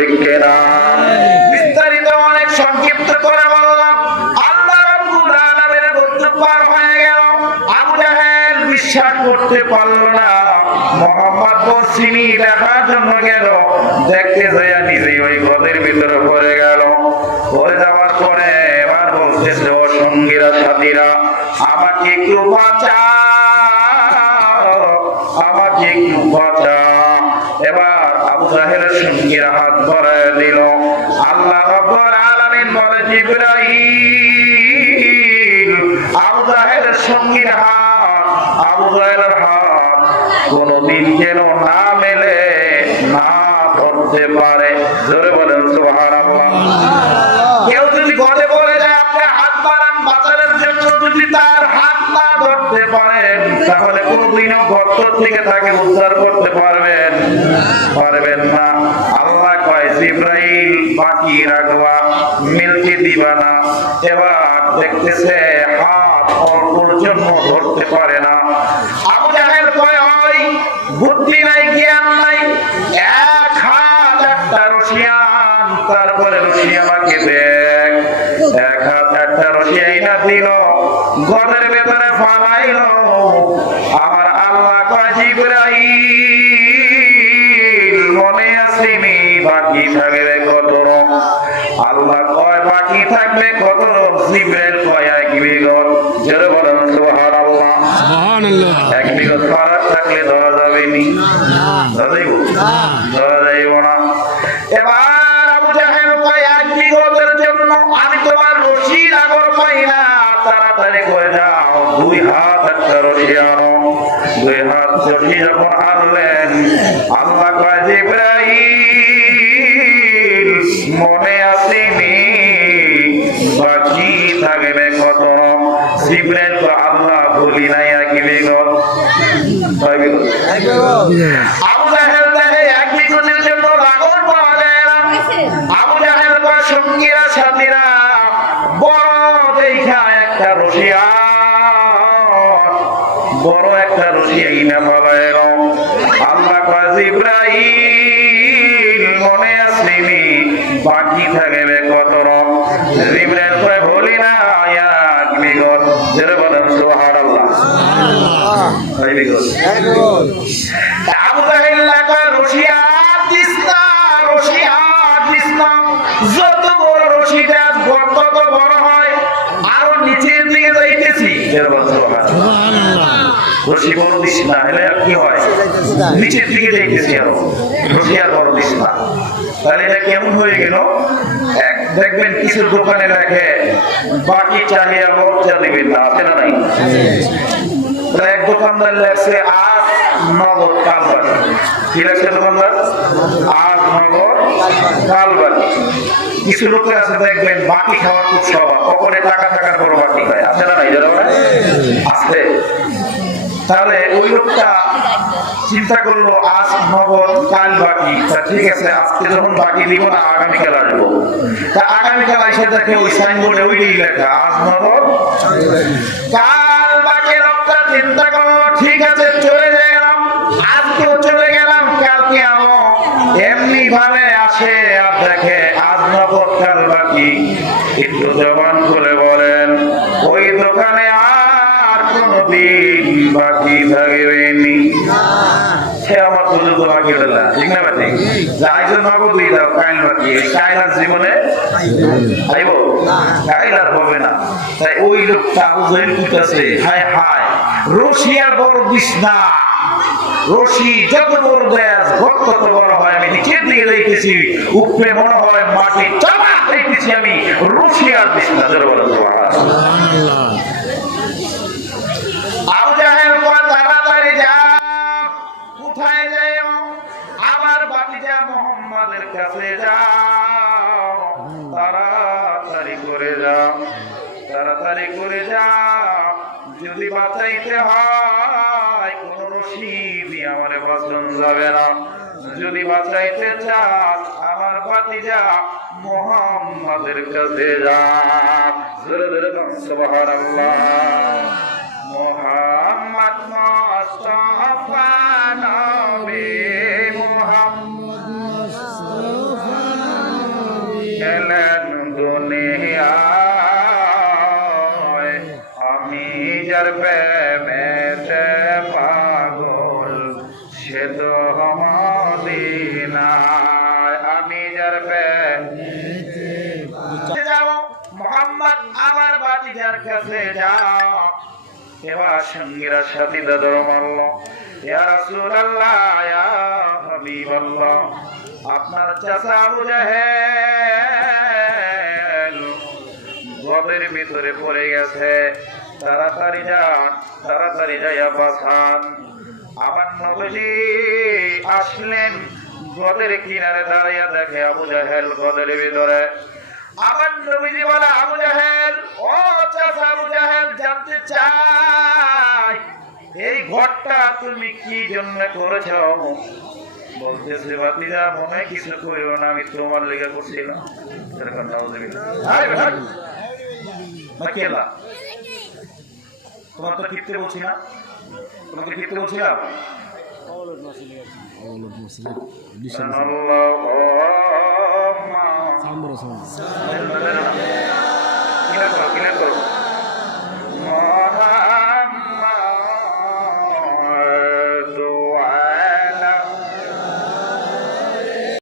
ঠিক কিনা? বিস্তারিত অনেক সংক্ষিপ্ত করে বললাম। আল্লাহ রাব্বুল আলামিনের গোত্র পার হয়ে গেল। আবু জাহেল বিশ্বাস করতে পারল না। মুহাম্মদ পশ্চিমী দেখার জন্য গেল, দেখতে যায় নিজে ওই গদের ভিতরে পড়ে গেল। পড়ে যাওয়ার পরে এবার বলতেছে, ও সঙ্গীরা সাথীরা, আমাকে একটু বাঁচাও, আমাকে একটু বাঁচাও। এবার আবু জাহেলের সঙ্গীরা হাত বাড়ায় দিল। আল্লাহ রাব্বুল আলামিন বলে, জিবরাইল, আবু জাহেলের সঙ্গীর হাত, আবু জাহেলের হাত কোনদিন যেন না মেলে, না ধরতে পারে। জোরে বলেন সুবহানাল্লাহ। কেউ যদি গলে পড়ে যায়, আপনি হাত বাড়ান বাঁচানোর জন্য, যদি তার হাত না ধরতে পারেন, তাহলে কোনদিনও গর্ত থেকে তাকে উদ্ধার করতে পারবেন না। আল্লাহ কয়, জিবরাইল বাকি রাখবা, মিলতে দিবা না। এবার দেখতেছে হাত অল্পর জন্য ধরতে পারে না। আবু জাহেল কয়, ওই বুদ্ধি নাই, জ্ঞান নাই, এক হাত একটা রশিয়ান, তারপরে রশি আমাকে দেখ। এক হাত একটা রশি আইনা দিল, গলের ভেতরে ফালাইল। আমার আল্লাহ কয়, জিবরাইল মনে আসেনি বাকি থাকবে কত রং? আল্লাহ কয়, বাকি থাকবে কত রং? জিবরাইল কয়, এক বিগত। জোরে বলেন সুবহানাল্লাহ। সুবহানাল্লাহ। এক বিগত ফারাক থাকলে ধরা যাবে নি? ধরা যাইব না। এবার আবু জাহেল কয়, এক বিগতের জন্য আমি তোমার রশি লাগর পাই না, তাড়াতাড়ি করে যাও, দুই হাত একটা রশি আনো। দুই হাত রশি যখন আনলেন, আল্লাহ কয়, জিবরাইল মনে আসেনি বাকি থাকবে কত? জিবরাইল কয়, আল্লাহ ভুলি নাই, এক বিগত। আবু জাহেল দেখে এক বিগতের জন্য লাগর পাওয়া যায় না। আবু জাহেল কয়, সঙ্গীরা সাথীরা, বড় দেখা একটা রশিয়া, বড় একটা রশি আইনা ফলাইল। আল্লাহ কয়, জিবরাইল মনে আসেনি বাকি থাকবে কত রং? জিবরাইল কয়, বলি না, এক বিগত। জোরে বলেন সুবহানাল্লাহ। আবু জাহেল কয়, রশিয়া দিস না, রশিয়া দিস না। যত বড় রশিটা তত বড় হয়, আরো নিচের দিকে যাইতেছি। রশি বড় দিস না, হলে কি হয়? নিচের দিকে যাইতেছি, আরো রশি আর বড় দিস না। তাহলে এটা কেমন হয়ে গেল? দেখবেন কিছু দোকানে লেখে, বাকি চাহিয়া লজ্জা দিবেন না, আছে না নাই? এক দোকানদার লেখছে, আজ নগদ কাল বাকি। কি লেখছে দোকানদার? আজ নগদ কাল বাকি। কিছু লোকের আছে দেখবেন বাকি খাওয়ার খুব স্বভাব, কখনো টাকা থাকার পর বাকি হয়, আছে না নাই? আছে। তাহলে ওই লোকটা চিন্তা করলো, আজ নগদ কাল বাকি, ঠিক আছে, আজকে যখন বাকি দিব না, আগামীকাল আসবো। তা আগামীকাল এসে দেখে ওই সাইনবোর্ডে ওইটাই লেখা, আজ নগদ কাল বাকি। লোকটা চিন্তা করলো, ঠিক আছে, চলে গেলাম, আজকেও চলে গেলাম, কালকে আনো। এমনি ভাবে আসে আর দেখে আজ নগদ কাল বাকি। একটু জবান খুলে বলেন, ওই দোকানে আর কোনদিন বাকি থাকবেনি। সে আমার পুজো তো বাকি হলো না, ঠিক না? ঠিক। যাই জন্য নগদ দিয়ে দাও, কাইল বাকি, কাইল আর জীবনে আইব, কাইল আর হবে না। তাই ওই লোকটা উজেল করতেছে, হায় হায়, রশি আর বড় দিস না। রশি যত বড় দেশ, গর্ত তত বড় হয়। আমি নিচের দিকে দেখতেছি, উপরে মনে হয় মাটি চাপা দেখতেছি আমি, রশি আর দিস না। আবু জাহেল কয়, তাড়াতাড়ি যাও। কোথায় যাও? আমার ভাতিজা মুহাম্মাদের কাছে যাও, তাড়াতাড়ি করে যাও, তাড়াতাড়ি করে যাও। যদি বাঁচাইতে হয়, কোন রশি দিয়ে আমার বাঁচানো যাবে না। যদি বাঁচাইতে চাস, আমার ভাতিজা মুহাম্মাদের কাছে যাও। জোরে জোরে সুবহানাল্লাহ। মুহাম্মদ মুস্তাফা নবী, মুহাম্মদ মুস্তাফা মুহাম্মদ আমার বাতিজার কাছে যাও। এবার সঙ্গীরা সাথী দাদর মারল, ইয়া রাসূলুল্লাহ ইয়া হাবিবাল্লাহ, আপনার চাচা আবু জাহেল গবের ভিতরে পড়ে গেছে, তাড়াতাড়ি যান, তাড়াতাড়ি যাইয়া বাঁচান। আমার নবীজি আসলেন, গদের কিনারে দাঁড়িয়ে দেখে আবু জাহেল গদের ভিতরে। আমার নবীজি বলে, আবু জাহেল, ও চাচা আবু জাহেল, জানতে চাই এই ঘরটা তুমি কি জন্য করেছ? বলতেছে, বাতিজা মনে কিছু করিও না, আমি তোমার লেগে করছিলাম। তোমার তো ক্ষিপ্তে বলছি না, তোমাকে ক্ষিপ্তে বলছিলাম। ক্লিয়ার করো।